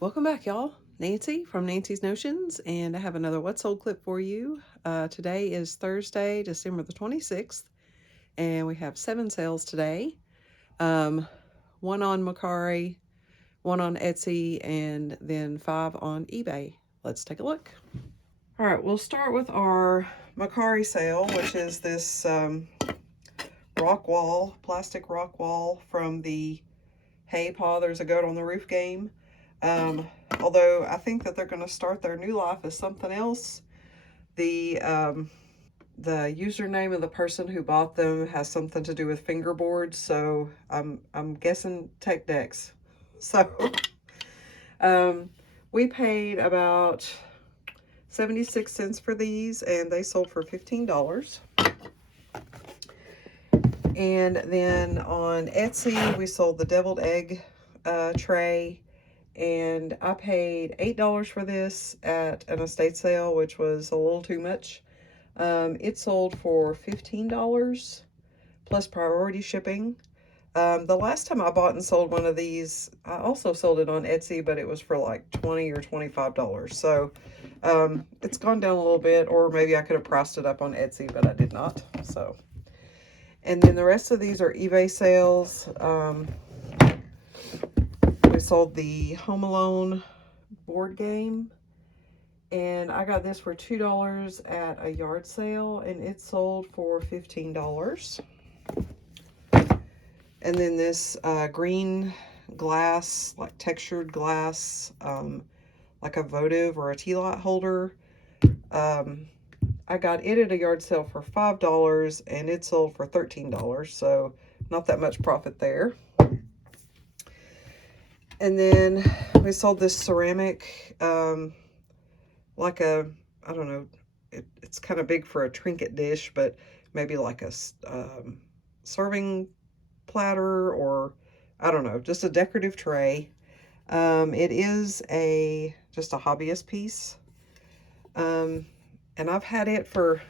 Welcome back, y'all. Nancy from Nancy's Notions, and I have another What's Sold clip for you. Today is Thursday, December the 26th, and we have 7 sales today. One on Mercari, one on Etsy, and then 5 on eBay. Let's take a look. All right, we'll start with our Mercari sale, which is this plastic rock wall from the Hey Pa, There's a Goat on the Roof game. Although I think that they're going to start their new life as something else. The username of the person who bought them has something to do with fingerboards, so I'm guessing tech decks. So we paid about 76 cents for these, and they sold for $15. And then on Etsy, we sold the deviled egg tray, and I paid $8 for this at an estate sale, which was a little too much. It sold for $15 plus priority shipping. The last time I bought and sold one of these, I also sold it on Etsy, but it was for like $20 or $25. So it's gone down a little bit, or maybe I could have priced it up on Etsy, but I did not. So, and then the rest of these are eBay sales. We sold the Home Alone board game, and I got this for $2 at a yard sale, and it sold for $15. And then this green glass, like textured glass, like a votive or a tea light holder. I got it at a yard sale for $5, and it sold for $13, so not that much profit there. And then we sold this ceramic, like a, I don't know, it's kind of big for a trinket dish, but maybe like a serving platter, or I don't know, just a decorative tray. It is just a hobbyist piece. And I've had it for,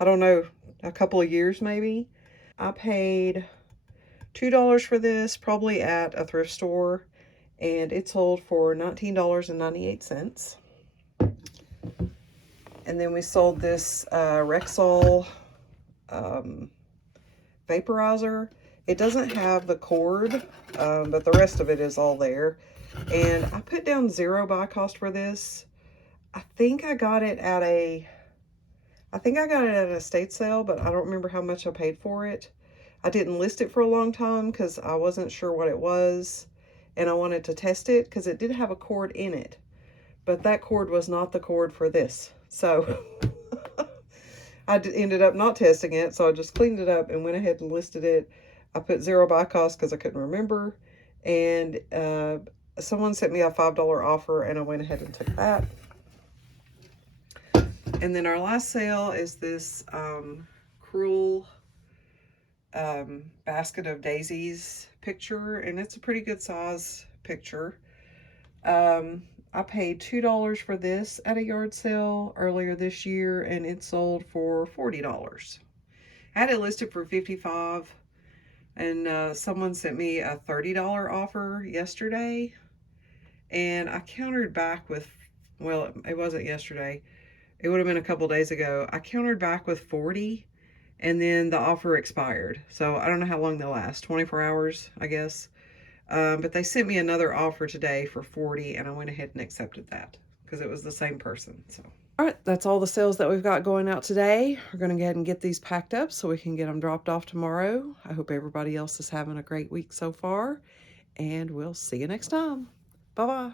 I don't know, a couple of years maybe. I paid $2 for this, probably at a thrift store, and it sold for $19.98. And then we sold this Rexall vaporizer. It doesn't have the cord, but the rest of it is all there. And I put down zero buy cost for this. I think I got it at an estate sale, but I don't remember how much I paid for it. I didn't list it for a long time because I wasn't sure what it was, and I wanted to test it because it did have a cord in it, but that cord was not the cord for this. So I ended up not testing it, so I just cleaned it up and went ahead and listed it. I put zero buy cost because I couldn't remember, and someone sent me a $5 offer, and I went ahead and took that. And then our last sale is this Cruel basket of daisies picture, and it's a pretty good size picture. I paid $2 for this at a yard sale earlier this year, and it sold for $40. I had it listed for $55, and someone sent me a $30 offer yesterday, and I countered back with, well, it wasn't yesterday. It would have been a couple days ago. I countered back with 40, and then the offer expired. So I don't know how long they'll last, 24 hours, I guess. But they sent me another offer today for 40, and I went ahead and accepted that because it was the same person. So, all right, that's all the sales that we've got going out today. We're going to go ahead and get these packed up so we can get them dropped off tomorrow. I hope everybody else is having a great week so far, and we'll see you next time. Bye-bye.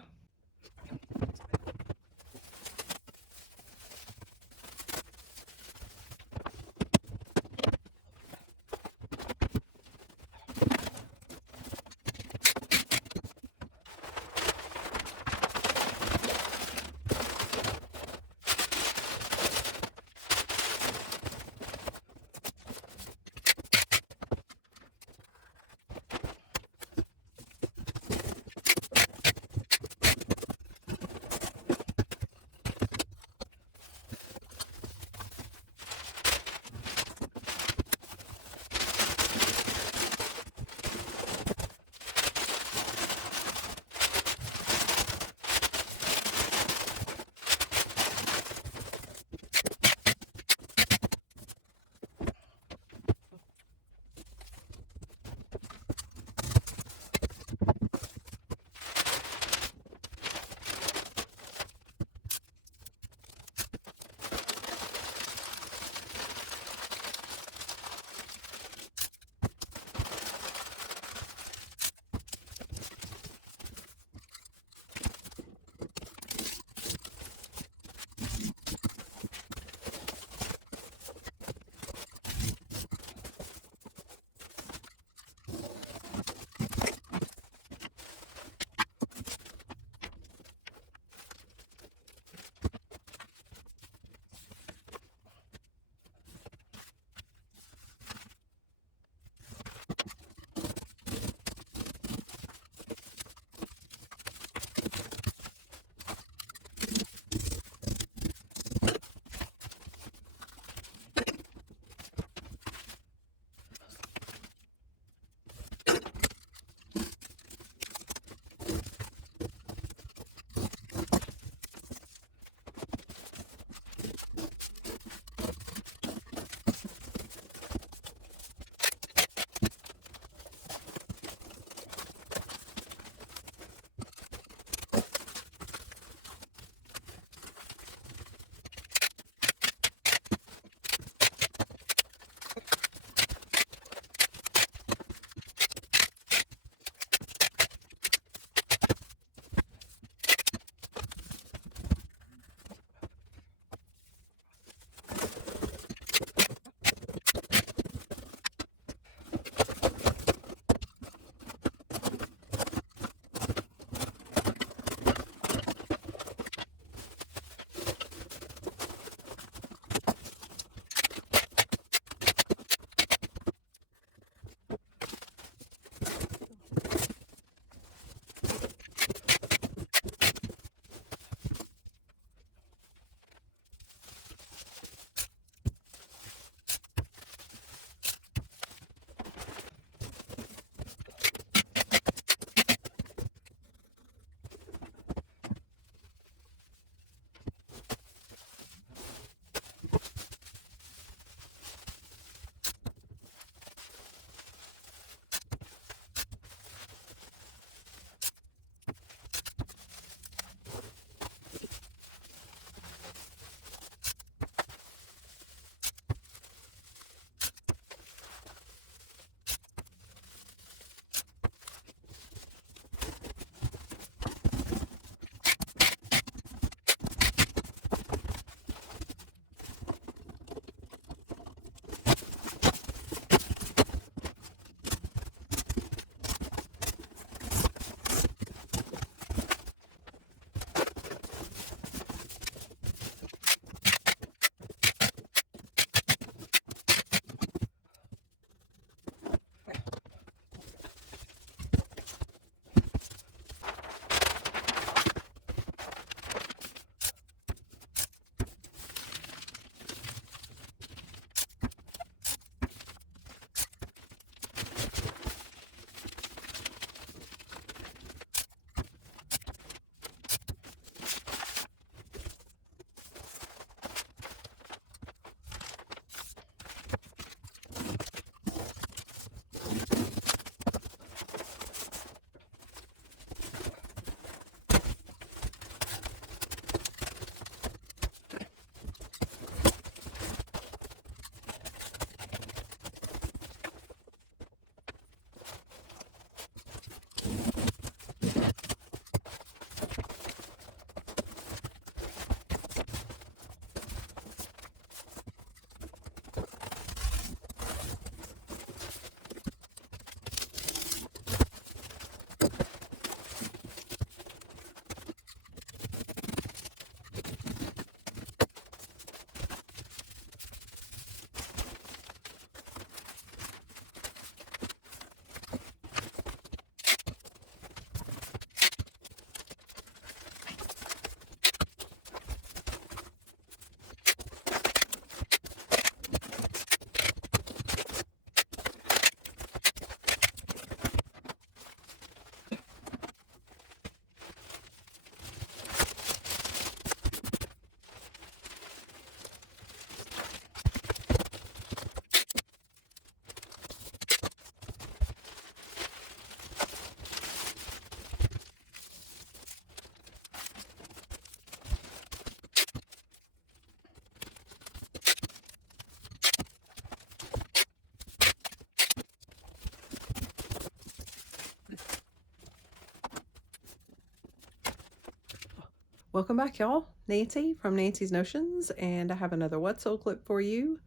Welcome back, y'all. Nancy from Nancy's Notions, and I have another What Sold clip for you.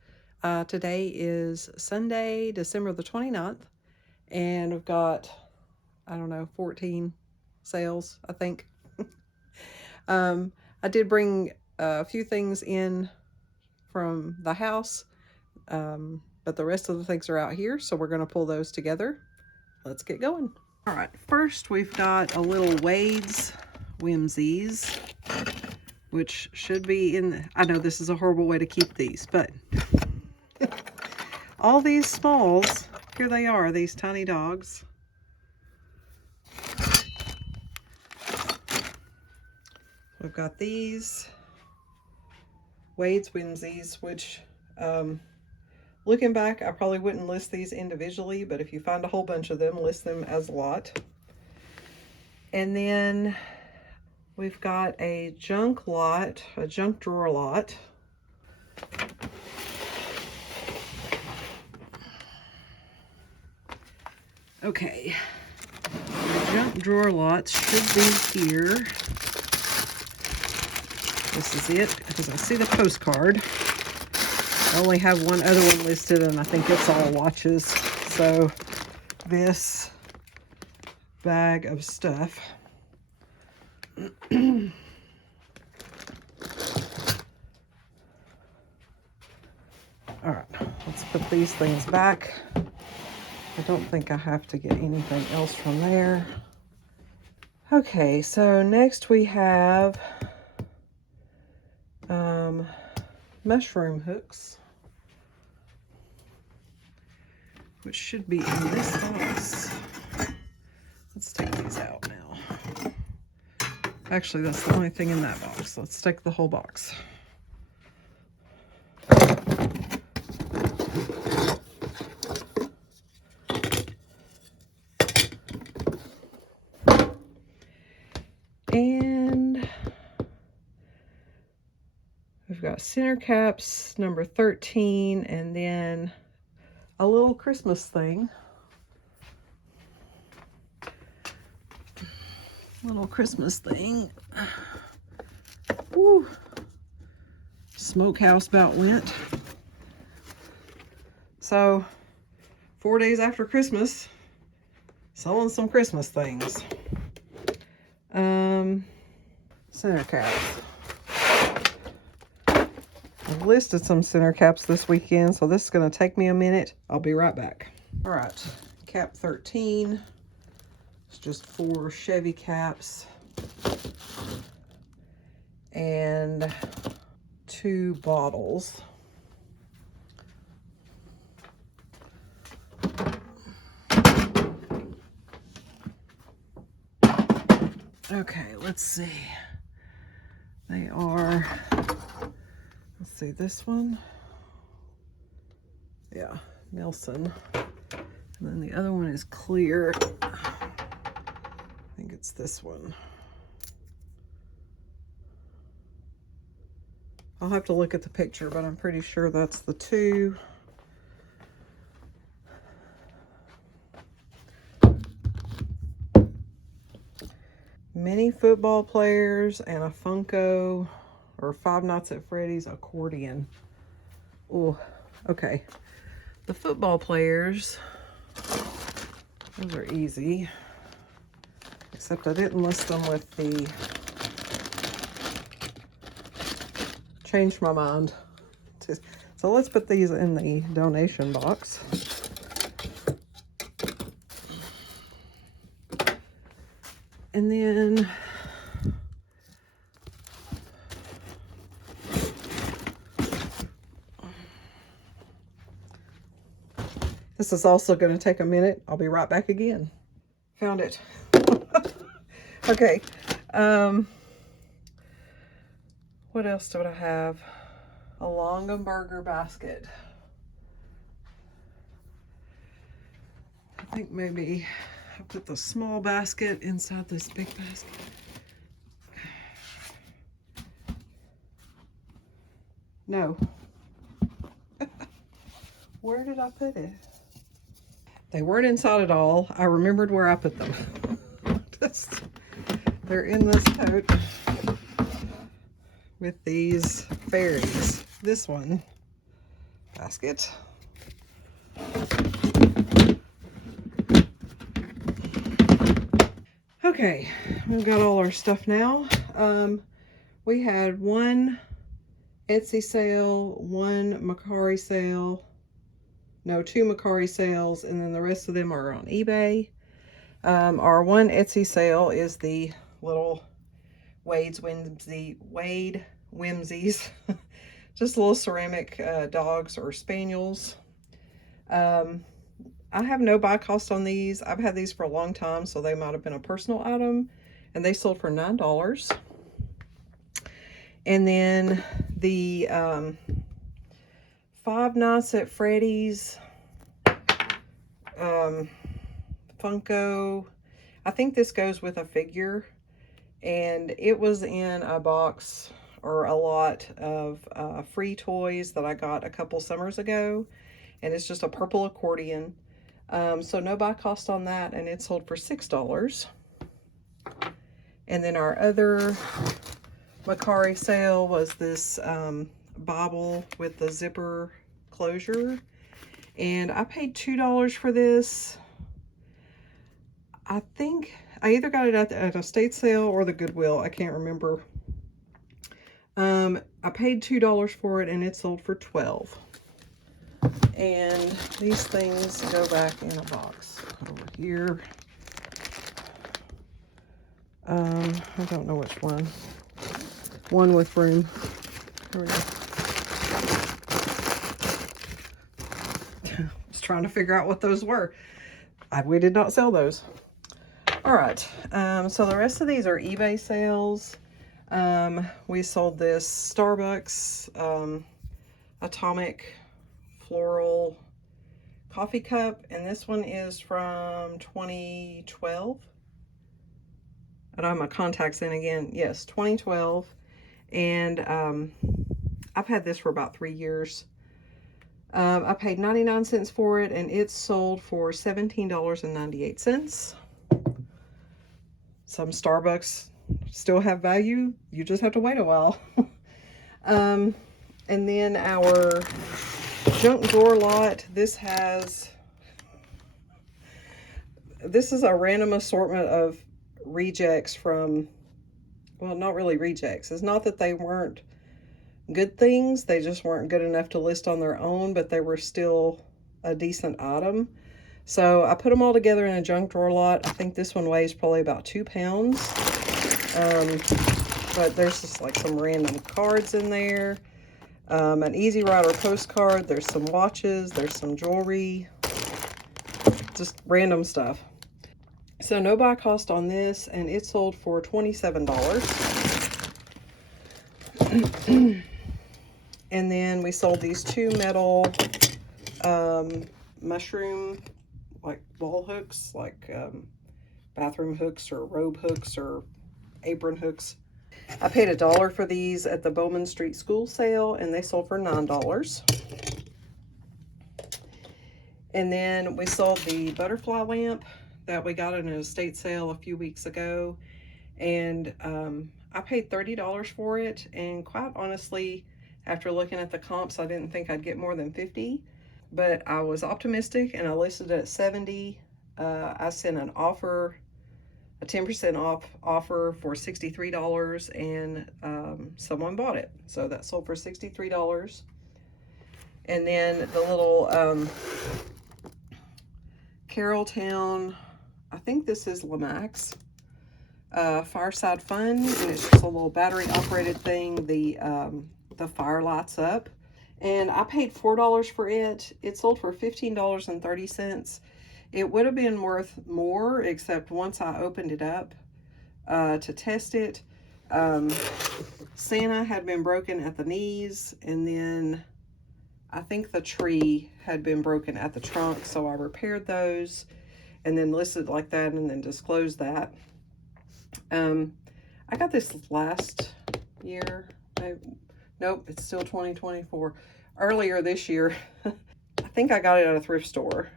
Today is Sunday, December the 29th, and we've got, I don't know, 14 sales, I think. I did bring a few things in from the house, but the rest of the things are out here, so we're going to pull those together. Let's get going. All right, first we've got a little Wade's Whimsies, which should be in, I know this is a horrible way to keep these, but all these smalls, here they are, these tiny dogs. We've got these Wade's Whimsies, which looking back, I probably wouldn't list these individually, but if you find a whole bunch of them, list them as a lot. And then we've got a junk lot, a junk drawer lot. Okay, the junk drawer lots should be here. This is it, because I see the postcard. I only have one other one listed, and I think it's all watches. So this bag of stuff. All right, let's put these things back. I don't think I have to get anything else from there. Okay, so next we have mushroom hooks, which should be in this box. Let's take these out now. Actually, that's the only thing in that box. Let's take the whole box. And we've got center caps number 13, and then a little Christmas thing. Little Christmas thing. Woo. Smokehouse about went. So 4 days after Christmas, selling some Christmas things. Center caps. I've listed some center caps this weekend, so this is going to take me a minute. I'll be right back. All right, cap 13. It's just 4 Chevy caps and 2 bottles. Okay, let's see. They are, let's see, this one. Yeah, Nelson. And then the other one is clear. I think it's this one. I'll have to look at the picture, but I'm pretty sure that's the 2. Mini football players and a Funko or Five Nights at Freddy's accordion. Oh, okay. The football players, those are easy. Except I didn't list them with the, changed my mind. So let's put these in the donation box. And then this is also going to take a minute. I'll be right back again. Found it. Okay. What else do I have? A Longaberger basket. I think maybe I'll put the small basket inside this big basket. No. Where did I put it? They weren't inside at all. I remembered where I put them. They're in this tote. with these fairies. This one, basket. Okay, we've got all our stuff now. We had one Etsy sale, one Mercari sale, no, two Mercari sales, and then the rest of them are on eBay. Our one Etsy sale is the little Wade Whimsies, just little ceramic dogs or spaniels. I have no buy cost on these. I've had these for a long time, so they might have been a personal item, and they sold for $9. And then the Five Nights at Freddy's Funko. I think this goes with a figure, and it was in a box or a lot of free toys that I got a couple summers ago, and it's just a purple accordion. So no buy cost on that, and it sold for $6. And then our other Mercari sale was this Bible with the zipper closure, and I paid $2 for this. I think I either got it at an estate sale or the Goodwill. I can't remember. I paid $2 for it, and it sold for $12. And these things go back in a box. Put over here. I don't know which one. One with room. Here we go. I was trying to figure out what those were. We did not sell those. All right. So the rest of these are eBay sales. We sold this Starbucks Atomic Floral coffee cup, and this one is from 2012. I don't have my contacts in again. Yes, 2012. And I've had this for about 3 years. I paid 99 cents for it, and it sold for $17.98. Some Starbucks still have value. You just have to wait a while. And then our junk drawer lot. This is a random assortment of rejects from, well, not really rejects. It's not that they weren't good things. They just weren't good enough to list on their own, but they were still a decent item. So I put them all together in a junk drawer lot. I think this one weighs probably about 2 pounds. But there's just like some random cards in there. An Easy Rider postcard. There's some watches. There's some jewelry. Just random stuff. So no buy cost on this, and it sold for $27. And then we sold these two metal mushroom like wall hooks, like bathroom hooks or robe hooks or apron hooks. I paid $1 for these at the Bowman Street School sale, and they sold for $9. And then we sold the butterfly lamp that we got in an estate sale a few weeks ago, and I paid $30 for it, and quite honestly, after looking at the comps, I didn't think I'd get more than 50, but I was optimistic, and I listed it at 70. I sent an offer, a 10% off offer for $63, and someone bought it. So that sold for $63. And then the little Carrolltown, I think this is Lamax, Fireside Fun, and it's just a little battery operated thing. The fire lights up, and I paid $4 for it. It sold for $15.30. It would have been worth more, except once I opened it up to test it, Santa had been broken at the knees, and then I think the tree had been broken at the trunk, so I repaired those and then listed like that and then disclosed that. I got this last year. Nope, it's still 2024. Earlier this year, I think I got it at a thrift store.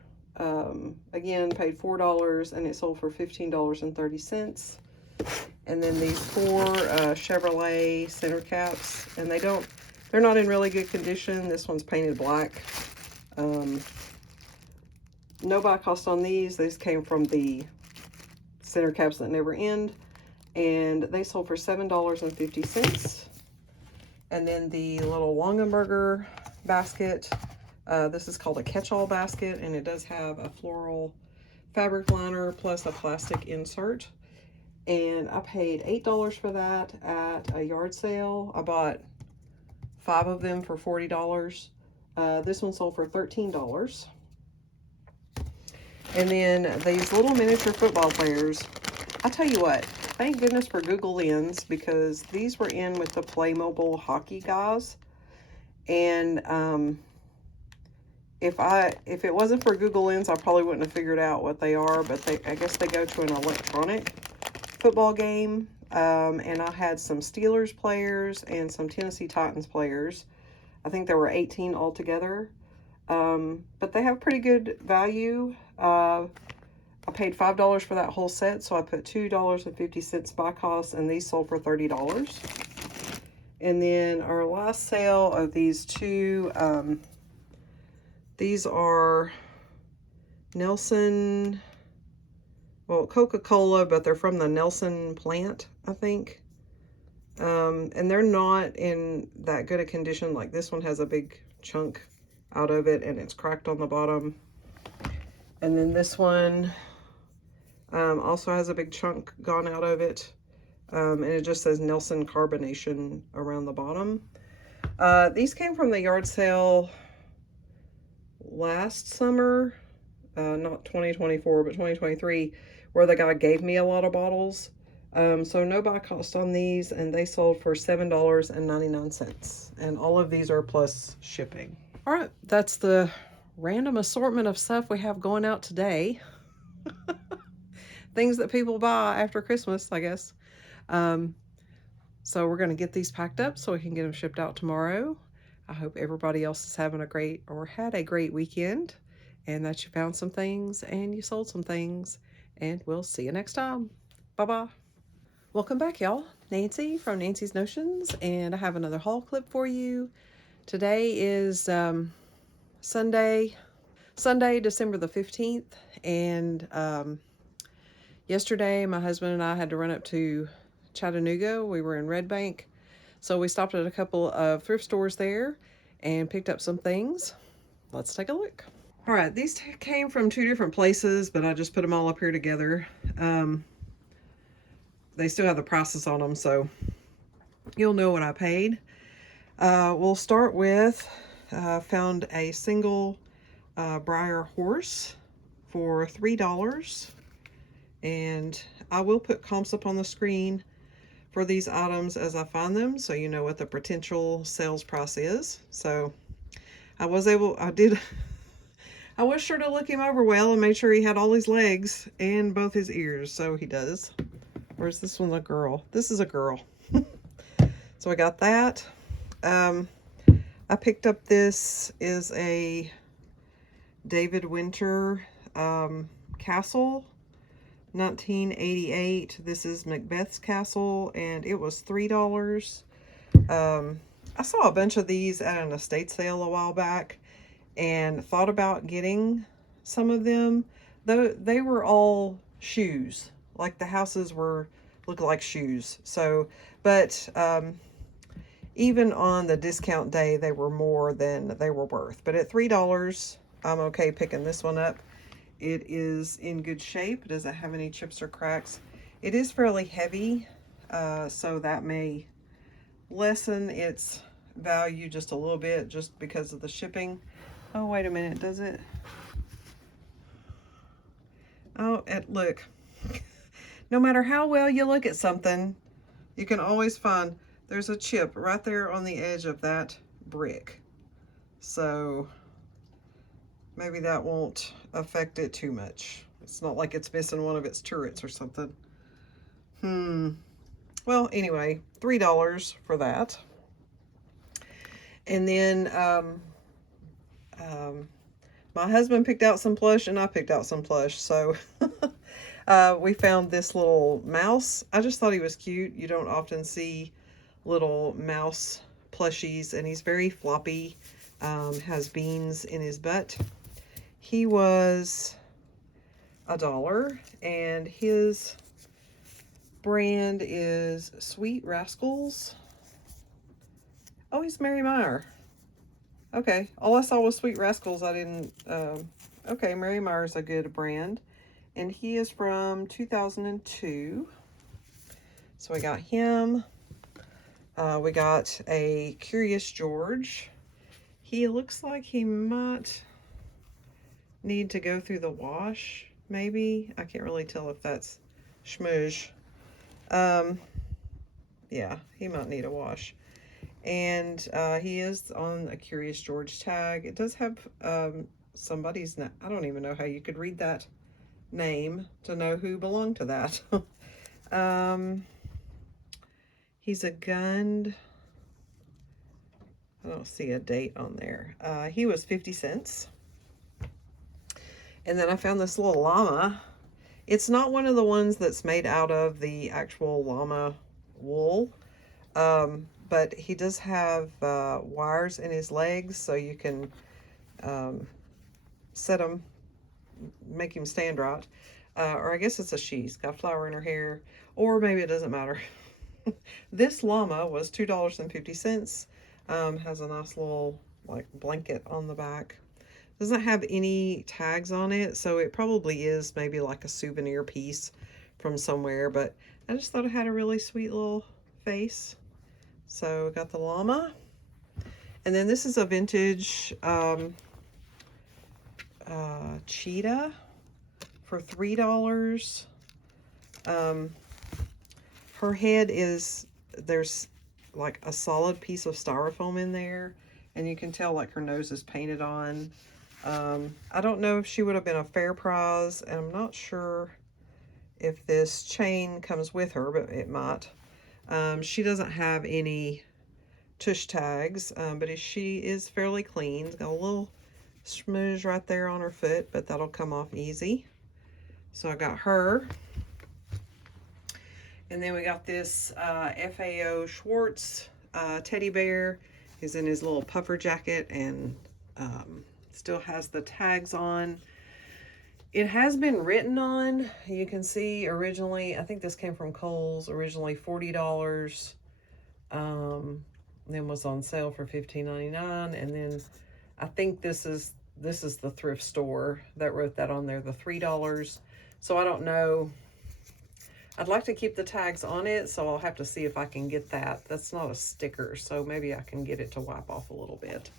Again, paid $4, and it sold for $15.30. And then these 4 Chevrolet center caps, and they're not in really good condition. This one's painted black. No buy cost on these. These came from the center caps that never end, and they sold for $7.50. And then the little Longenberger basket. This is called a catch-all basket, and it does have a floral fabric liner plus a plastic insert. And I paid $8 for that at a yard sale. I bought 5 of them for $40. This one sold for $13. And then these little miniature football players. I tell you what, thank goodness for Google Lens, because these were in with the Playmobil hockey guys. And if it wasn't for Google Lens, I probably wouldn't have figured out what they are, but I guess they go to an electronic football game. And I had some Steelers players and some Tennessee Titans players. I think there were 18 altogether. But they have pretty good value. I paid $5 for that whole set, so I put $2.50 buy cost, and these sold for $30. And then our last sale of these 2, these are Nelson, well, Coca-Cola, but they're from the Nelson plant, I think. And they're not in that good a condition. Like, this one has a big chunk out of it, and it's cracked on the bottom. And then this one also has a big chunk gone out of it. And it just says Nelson carbonation around the bottom. These came from the yard sale last summer, not 2024, but 2023, where the guy gave me a lot of bottles. So no buy cost on these, and they sold for $7.99. And all of these are plus shipping. All right, that's the random assortment of stuff we have going out today. Things that people buy after Christmas, I guess. So we're going to get these packed up so we can get them shipped out tomorrow. I hope everybody else is having a great, or had a great weekend, and that you found some things and you sold some things, and we'll see you next time. Bye-bye. Welcome back, y'all. Nancy from Nancy's Notions, and I have another haul clip for you. Today is Sunday, December the 15th, and yesterday my husband and I had to run up to Chattanooga. We were in Red Bank, so we stopped at a couple of thrift stores there and picked up some things. Let's take a look. All right, these came from 2 different places, but I just put them all up here together. They still have the prices on them, so you'll know what I paid. We'll start with, found a single Breyer horse for $3. And I will put comps up on the screen for these items as I find them, so you know what the potential sales price is. So I was sure to look him over well and make sure he had all his legs and both his ears, so he does. Or is this one a girl? This is a girl. So I got that. I picked up, this is a David Winter castle, 1988. This is Macbeth's castle, and it was $3. I saw a bunch of these at an estate sale a while back and thought about getting some of them, though they were all shoes. Like, the houses look like shoes. So, but even on the discount day, they were more than they were worth. But at $3, I'm okay picking this one up. It is in good shape. It doesn't have any chips or cracks. It is fairly heavy, so that may lessen its value just a little bit, just because of the shipping. Oh, wait a minute, does it? Oh, look. No matter how well you look at something, you can always find there's a chip right there on the edge of that brick. So maybe that won't affect it too much. It's not like it's missing one of its turrets or something. Well, anyway, $3 for that. And then my husband picked out some plush, and I picked out some plush. So We found this little mouse. I just thought he was cute. You don't often see little mouse plushies, and he's very floppy, has beans in his butt. He was $1, and his brand is Sweet Rascals. Oh, he's Mary Meyer. Okay, all I saw was Sweet Rascals. I didn't, okay, Mary Meyer's a good brand. And he is from 2002. So we got him. We got a Curious George. He looks like he might need to go through the wash, maybe. I can't really tell if that's schmooze. Yeah, he might need a wash. And he is on a Curious George tag. It does have somebody's name. I don't even know how you could read that name to know who belonged to that. He's a gunned. I don't see a date on there. He was 50 cents. And then I found this little llama. It's not one of the ones that's made out of the actual llama wool. But he does have wires in his legs, so you can set him, make him stand right. Or I guess it's a she. She's got flower in her hair. Or maybe it doesn't matter. This llama was $2.50. Has a nice little like blanket on the back. Doesn't have any tags on it, so it probably is maybe like a souvenir piece from somewhere. But I just thought it had a really sweet little face. So we got the llama. And then this is a vintage cheetah for $3. Her head is, there's like a solid piece of styrofoam in there, and you can tell like her nose is painted on. I don't know if she would have been a fair prize, and I'm not sure if this chain comes with her, but it might. She doesn't have any tush tags, but she is fairly clean. It's got a little smudge right there on her foot, but that'll come off easy. So I got her. And then we got this FAO Schwartz teddy bear. He's in his little puffer jacket and still has the tags on. It has been written on. You can see originally, I think this came from Kohl's, originally $40. Then was on sale for $15.99. And then I think this is the thrift store that wrote that on there, the $3. So I don't know. I'd like to keep the tags on it, so I'll have to see if I can get that. That's not a sticker, so maybe I can get it to wipe off a little bit.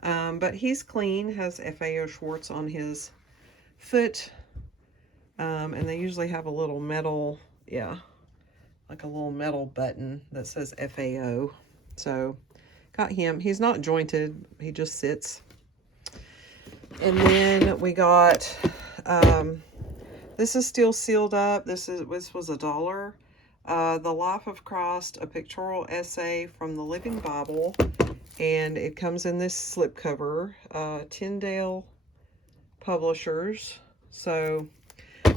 But he's clean, has FAO Schwartz on his foot. And they usually have a little metal, like a little metal button that says FAO. So got him. He's not jointed, he just sits. And then we got, this is still sealed up. This was $1. The Life of Christ, a pictorial essay from the Living Bible. And it comes in this slipcover, Tyndale Publishers. So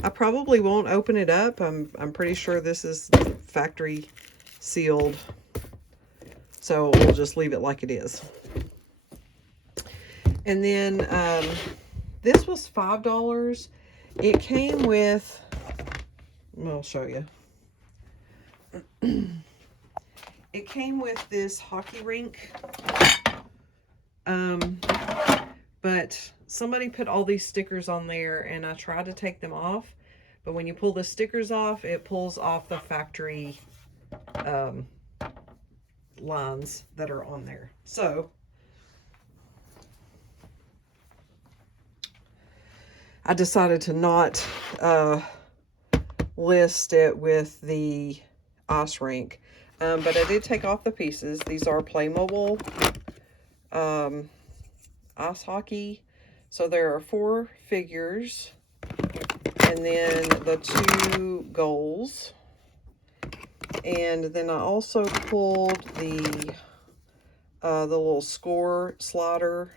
I probably won't open it up. I'm pretty sure this is factory sealed. So we'll just leave it like it is. And then this was $5. It came with, well, I'll show you. It came with this hockey rink. But somebody put all these stickers on there, and I tried to take them off. But when you pull the stickers off, it pulls off the factory lines that are on there. So I decided to not list it with the ice rink. But I did take off the pieces. These are Playmobil ice hockey. So there are 4 figures. And then the 2 goals. And then I also pulled the little score slider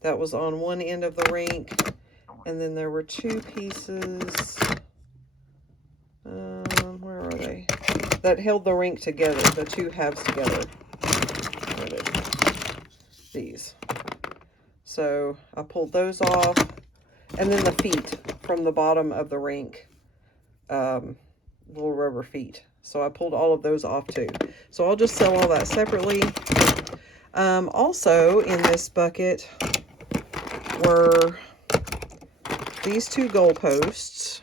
that was on one end of the rink. And then there were 2 pieces Where are they? That held the rink together, the two halves together. There it is. These. So I pulled those off. And then the feet from the bottom of the rink. Little rubber feet. So I pulled all of those off too. So I'll just sell all that separately. Also in this bucket were these two goalposts.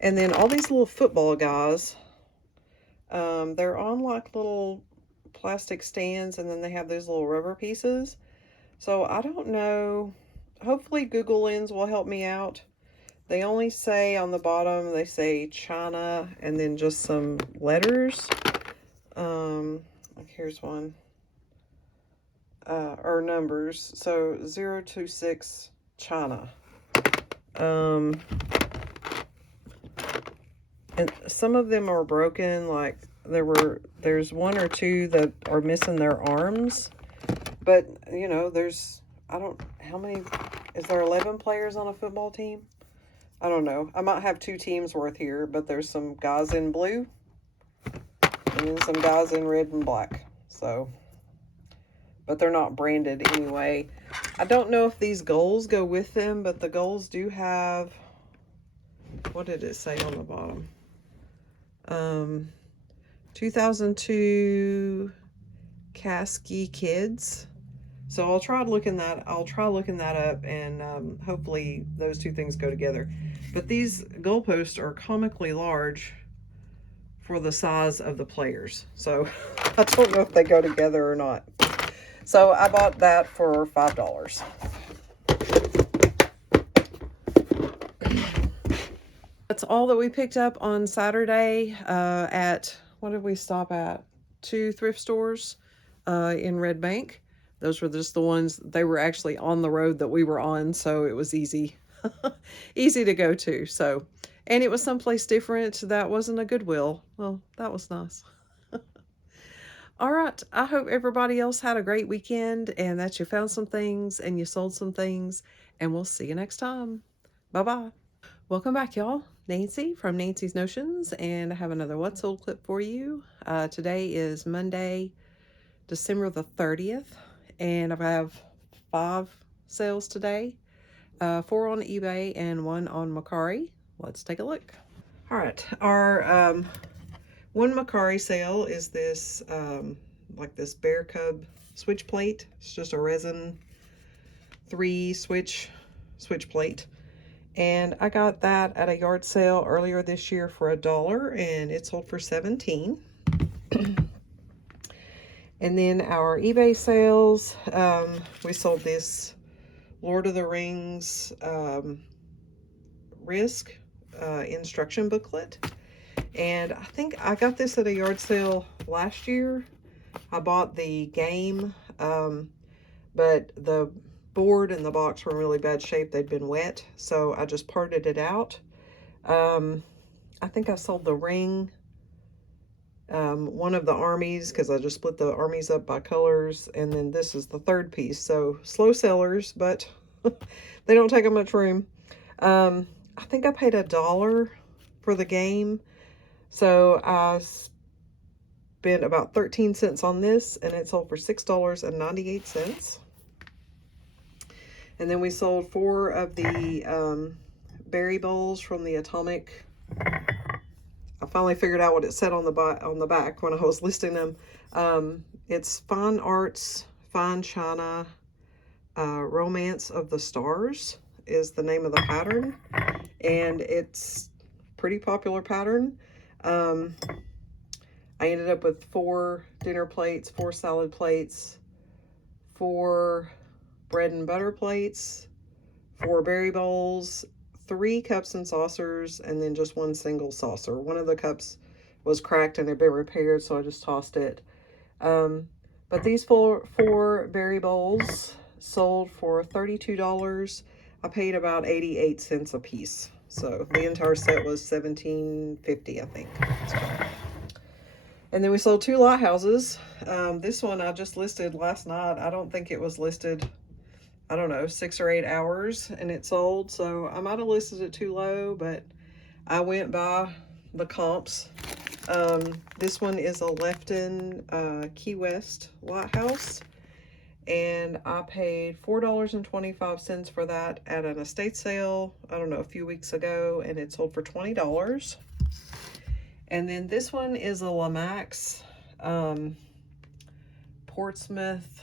And then all these little football guys. They're on like little plastic stands, and then they have those little rubber pieces. So I don't know. Hopefully Google Lens will help me out. They only say on the bottom, they say China and then just some letters. Like here's one. Or numbers. So 026 China. And some of them are broken. Like there's one or two that are missing their arms. But, you know, how many, is there 11 players on a football team? I don't know. I might have 2 teams worth here, but there's some guys in blue and then some guys in red and black. So, but they're not branded anyway. I don't know if these goals go with them, but the goals do have, what did it say on the bottom? 2002 Kasky Kids. So I'll try looking that up, and hopefully those two things go together. But these goalposts are comically large for the size of the players. So I don't know if they go together or not. So I bought that for $5. That's all that we picked up on Saturday at, what did we stop at? 2 thrift stores in Red Bank. Those were just the ones, they were actually on the road that we were on, so it was easy. Easy to go to. So, and it was someplace different. That wasn't a Goodwill. Well, that was nice. All right. I hope everybody else had a great weekend and that you found some things and you sold some things, and we'll see you next time. Bye-bye. Welcome back, y'all. Nancy from Nancy's Notions, and I have another What Sold clip for you. Today is Monday, December the 30th, and I have 5 sales today, 4 on eBay and 1 on Mercari. Let's take a look. All right, our one Mercari sale is this like this bear cub switch plate. It's just a resin 3 switch plate. And I got that at a yard sale earlier this year for $1, and it sold for $17. And then our eBay sales, we sold this Lord of the Rings Risk instruction booklet. And I think I got this at a yard sale last year. I bought the game, but the board and the box were in really bad shape. They'd been wet, so I just parted it out. I think I sold the ring, one of the armies, because I just split the armies up by colors, and then this is the third piece. So slow sellers, but they don't take up much room. I think I paid $1 for the game, so I spent about 13 cents on this, and it sold for $6.98. And then we sold 4 of the berry bowls from the Atomic. I finally figured out what it said on the back when I was listing them. It's Fine Arts, Fine China, Romance of the Stars is the name of the pattern. And it's pretty popular pattern. I ended up with 4 dinner plates, 4 salad plates, 4 bread and butter plates, 4 berry bowls, 3 cups and saucers, and then just 1 single saucer. One of the cups was cracked and had been repaired, so I just tossed it. But these 4 berry bowls sold for $32. I paid about 88 cents a piece. So the entire set was $17.50, I think. So. And then we sold 2 lighthouses. This one I just listed last night. I don't think it was listed, I don't know, 6 or 8 hours, and it sold. So I might have listed it too low, but I went by the comps. This one is a Lefton Key West Lighthouse, and I paid $4.25 for that at an estate sale, I don't know, a few weeks ago, and it sold for $20. And then this one is a Lamax Portsmouth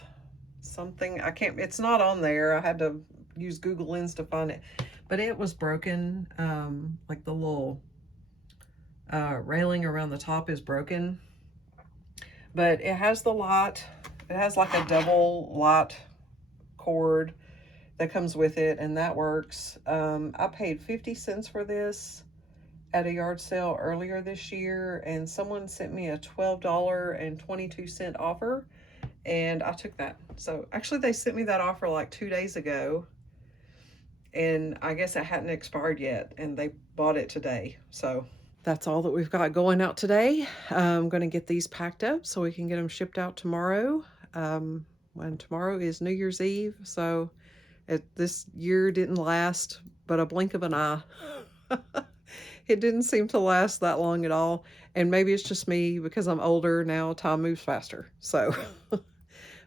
something. I can't, it's not on there. I had to use Google Lens to find it, but it was broken. Like the little railing around the top is broken, but it has the light. It has like a double light cord that comes with it, and that works. I paid 50 cents for this at a yard sale earlier this year, and someone sent me a $12.22 offer, and I took that. So actually they sent me that offer like 2 days ago, and I guess it hadn't expired yet, and they bought it today. So that's all that we've got going out today. I'm going to get these packed up so we can get them shipped out tomorrow. When tomorrow is New Year's Eve, so this year didn't last but a blink of an eye. It didn't seem to last that long at all, and maybe it's just me because I'm older now. Time moves faster. So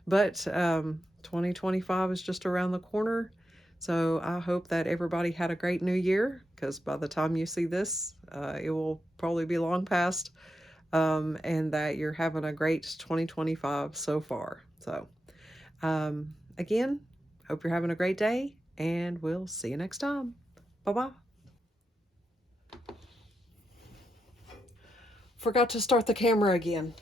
but 2025 is just around the corner, so I hope that everybody had a great new year, because by the time you see this, it will probably be long past, and that you're having a great 2025 so far. So again, hope you're having a great day, and we'll see you next time. Bye-bye. Forgot to start the camera again.